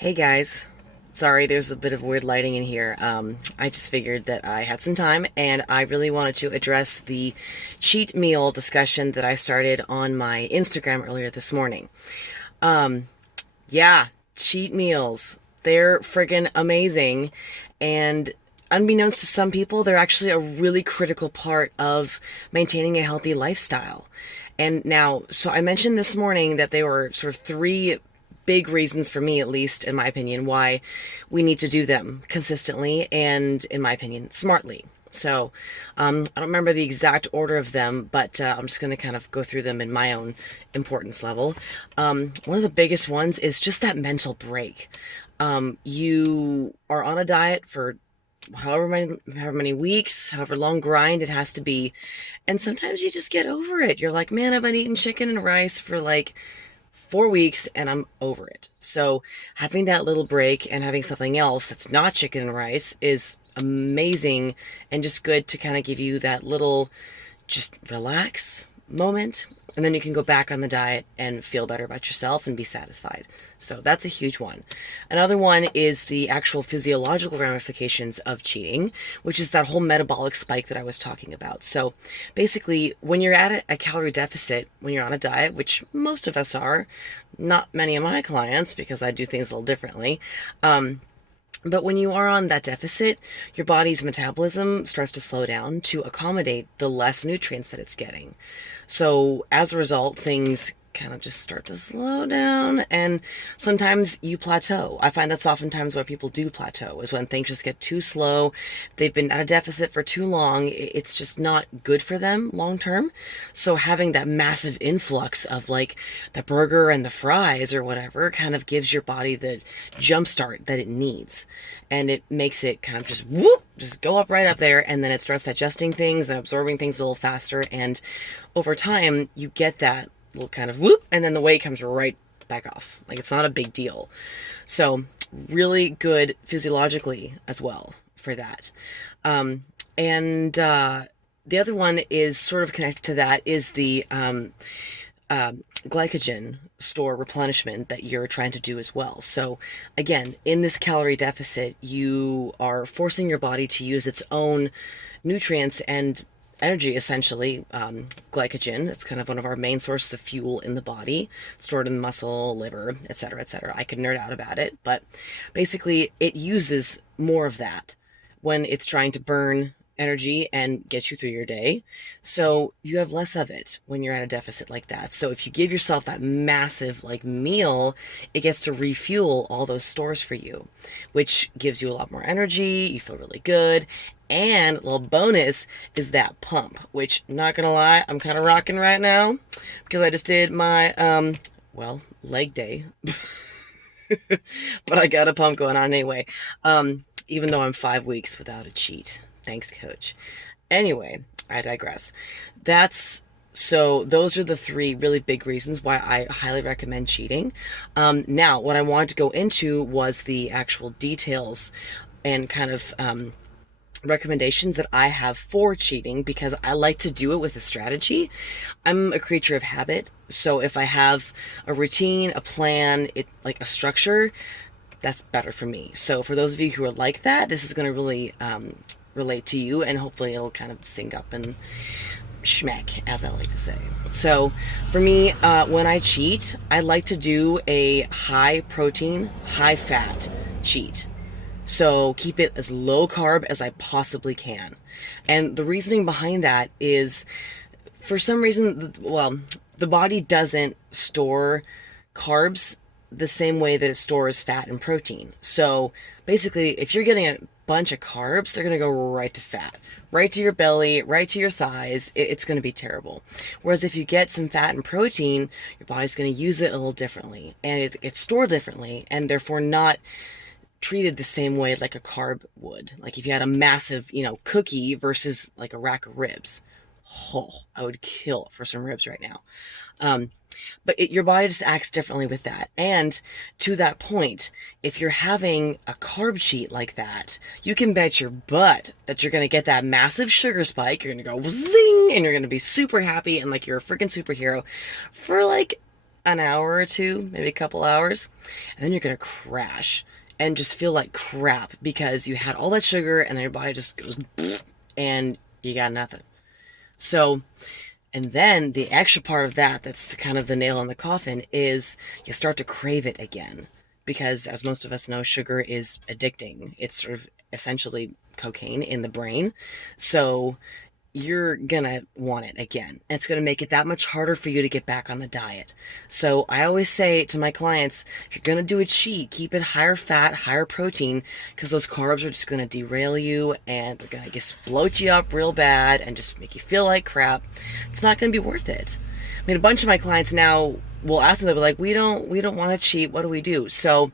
Hey guys. Sorry, there's a bit of weird lighting in here. I just figured that I had some time and I really wanted to address the cheat meal discussion that I started on my Instagram earlier this morning. Um, yeah, cheat meals. They're friggin' amazing. And unbeknownst to some people, they're actually a really critical part of maintaining a healthy lifestyle. And now, so I mentioned this morning that there were sort of three big reasons for me, at least in my opinion, why we need to do them consistently and, in my opinion, smartly. So, I don't remember the exact order of them, but I'm just going to kind of go through them in my own importance level. One of the biggest ones is just that mental break. You are on a diet for however many weeks, however long grind it has to be, and sometimes you just get over it. You're like, man, I've been eating chicken and rice for like 4 weeks and I'm over it. So having that little break and having something else that's not chicken and rice is amazing and just good to kind of give you that little just relax moment. And then you can go back on the diet and feel better about yourself and be satisfied. So that's a huge one. Another one is the actual physiological ramifications of cheating, which is that whole metabolic spike that I was talking about. So basically, when you're at a calorie deficit, when you're on a diet, which most of us are, not many of my clients because I do things a little differently. But when you are on that deficit, your body's metabolism starts to slow down to accommodate the less nutrients that it's getting. So as a result, things kind of just start to slow down and sometimes you plateau. I find that's oftentimes where people do plateau is when things just get too slow. They've been at a deficit for too long. It's just not good for them long term. So having that massive influx of like the burger and the fries or whatever kind of gives your body the jump start that it needs. And it makes it kind of just whoop, just go up right up there. And then it starts digesting things and absorbing things a little faster. And over time, you get that little kind of whoop, and then the weight comes right back off. Like it's not a big deal. So really good physiologically as well for that. And the other one is sort of connected to that is the glycogen store replenishment that you're trying to do as well. So again, in this calorie deficit, you are forcing your body to use its own nutrients and energy, essentially. Glycogen, it's kind of one of our main sources of fuel in the body, stored in the muscle, liver, etc., etc. I could nerd out about it, but basically it uses more of that when it's trying to burn energy and get you through your day. So you have less of it when you're at a deficit like that. So if you give yourself that massive like meal, it gets to refuel all those stores for you, which gives you a lot more energy. You feel really good. And a little bonus is that pump, which, not gonna lie, I'm kind of rocking right now because I just did my leg day. But I got a pump going on anyway. Even though I'm 5 weeks without a cheat. Thanks, coach. Anyway, I digress. So those are the three really big reasons why I highly recommend cheating. Now, what I wanted to go into was the actual details and kind of recommendations that I have for cheating because I like to do it with a strategy. I'm a creature of habit, so if I have a routine, a plan, like a structure, that's better for me. So for those of you who are like that, this is going to really relate to you, and hopefully it'll kind of sync up and schmeck, as I like to say. So for me, when I cheat, I like to do a high protein, high fat cheat. So keep it as low carb as I possibly can. And the reasoning behind that is, for some reason, the body doesn't store carbs the same way that it stores fat and protein. So basically, if you're getting a bunch of carbs, they're going to go right to fat, right to your belly, right to your thighs. It's going to be terrible. Whereas if you get some fat and protein, your body's going to use it a little differently, and it's stored differently, and therefore not treated the same way like a carb would. Like if you had a massive, cookie versus like a rack of ribs. Oh, I would kill for some ribs right now. But your body just acts differently with that. And to that point, if you're having a carb cheat like that, you can bet your butt that you're going to get that massive sugar spike. You're going to go zing, and you're going to be super happy and like you're a freaking superhero for like an hour or two, maybe a couple hours, and then you're gonna crash and just feel like crap because you had all that sugar and then your body just goes and you got nothing. So, and then the extra part of that, that's kind of the nail in the coffin, is you start to crave it again. Because as most of us know, sugar is addicting. It's sort of essentially cocaine in the brain. So you're gonna want it again. And it's gonna make it that much harder for you to get back on the diet. So I always say to my clients, if you're gonna do a cheat, keep it higher fat, higher protein, because those carbs are just gonna derail you and they're gonna just bloat you up real bad and just make you feel like crap. It's not gonna be worth it. I mean, a bunch of my clients now will ask them, they'll be like, we don't want to cheat. What do we do? So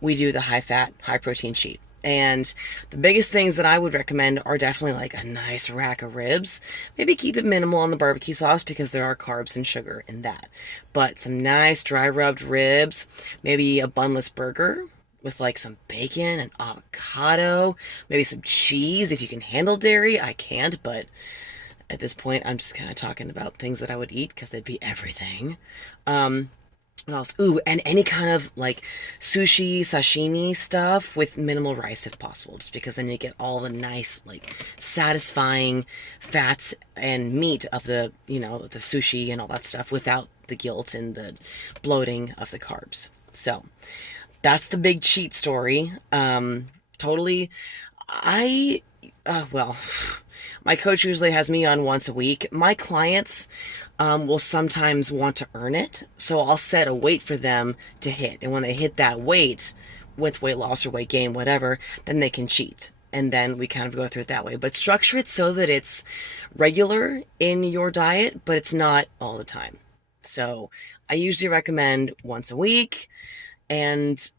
we do the high fat, high protein cheat. And the biggest things that I would recommend are definitely like a nice rack of ribs. Maybe keep it minimal on the barbecue sauce because there are carbs and sugar in that. But some nice dry rubbed ribs, maybe a bunless burger with like some bacon and avocado, maybe some cheese if you can handle dairy. I can't, but at this point I'm just kind of talking about things that I would eat because they'd be everything. What else? Ooh, and any kind of like sushi, sashimi stuff with minimal rice if possible, just because then you get all the nice, like satisfying fats and meat of the sushi and all that stuff without the guilt and the bloating of the carbs. So that's the big cheat story. Totally. I, well, my coach usually has me on once a week. My clients will sometimes want to earn it, so I'll set a weight for them to hit. And when they hit that weight, whether it's weight loss or weight gain, whatever, then they can cheat. And then we kind of go through it that way. But structure it so that it's regular in your diet, but it's not all the time. So I usually recommend once a week. And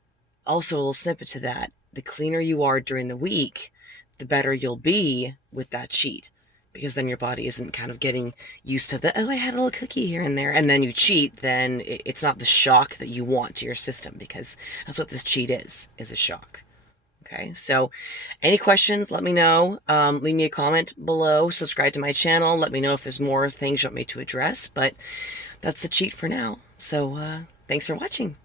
also, a little snippet to that, the cleaner you are during the week, the better you'll be with that cheat. Because then your body isn't kind of getting used to I had a little cookie here and there. And then you cheat, then it's not the shock that you want to your system, because that's what this cheat is a shock. Okay, so any questions, let me know. Leave me a comment below. Subscribe to my channel. Let me know if there's more things you want me to address. But that's the cheat for now. So thanks for watching.